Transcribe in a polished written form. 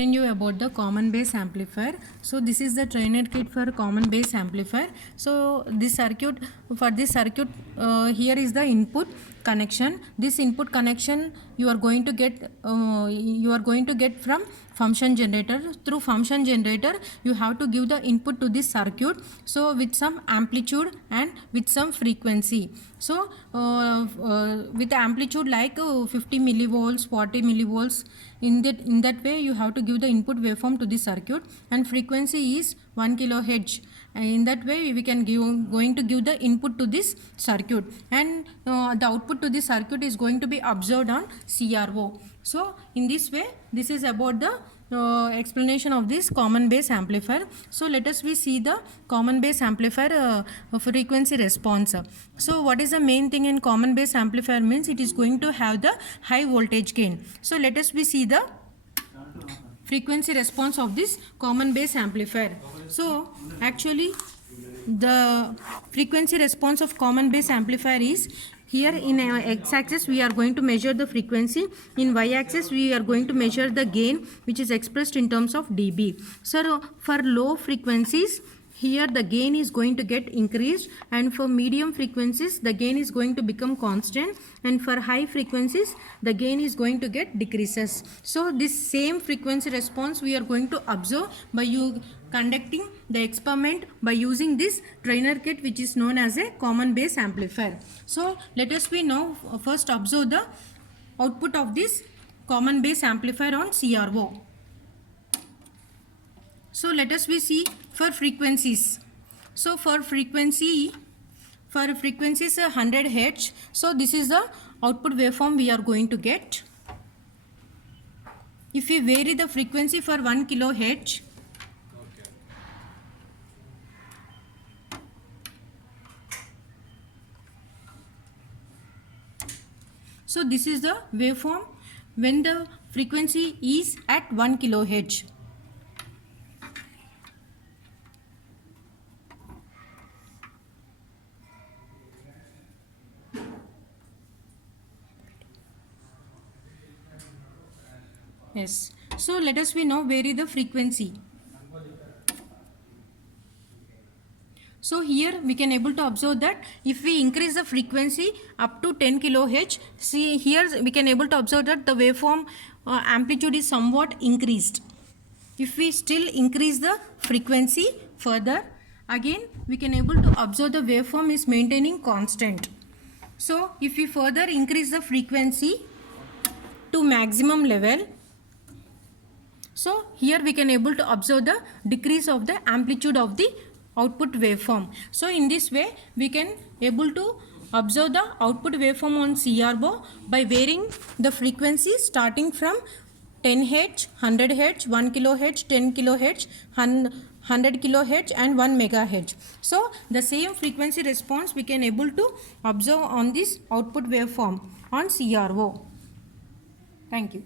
You about the common base amplifier. So this is the trainer kit for common base amplifier. So this circuit, for this circuit, here is the input connection. This input connection you are going to get from function generator. Through function generator you have to give the input to this circuit, so with some amplitude and with some frequency. So with amplitude like 50 millivolts, 40 millivolts, in that way you have to give the input waveform to the circuit, and frequency is 1 kilohertz. In that way we can going to give the input to this circuit, and the output to the circuit is going to be observed on CRO. So in this way, this is about the explanation of this common base amplifier. So let us see the common base amplifier frequency response. So what is the main thing in common base amplifier means it is going to have the high voltage gain. So let us see the frequency response of this common base amplifier. So actually the frequency response of common base amplifier is, here in x-axis we are going to measure the frequency, in y-axis we are going to measure the gain, which is expressed in terms of dB. So for low frequencies, here the gain is going to get increased, and for medium frequencies the gain is going to become constant, and for high frequencies the gain is going to get decreases. So this same frequency response we are going to observe by you conducting the experiment by using this trainer kit, which is known as a common base amplifier. So let us now first observe the output of this common base amplifier on CRO. So let us see for frequencies. So for frequencies 100 Hz. So this is the output waveform we are going to get. If we vary the frequency for 1 kilohertz, so this is the waveform when the frequency is at 1 kilohertz. Yes. So let us now vary the frequency. So here we can able to observe that if we increase the frequency up to 10 kilohertz, see here we can able to observe that the waveform amplitude is somewhat increased. If we still increase the frequency further, again we can able to observe the waveform is maintaining constant. So if we further increase the frequency to maximum level, so here we can able to observe the decrease of the amplitude of the output waveform. So in this way we can able to observe the output waveform on CRO by varying the frequency starting from 10 Hz, 100 Hz, 1 kHz, 10 kHz, 100 kHz and 1 MHz. So the same frequency response we can able to observe on this output waveform on CRO. Thank you.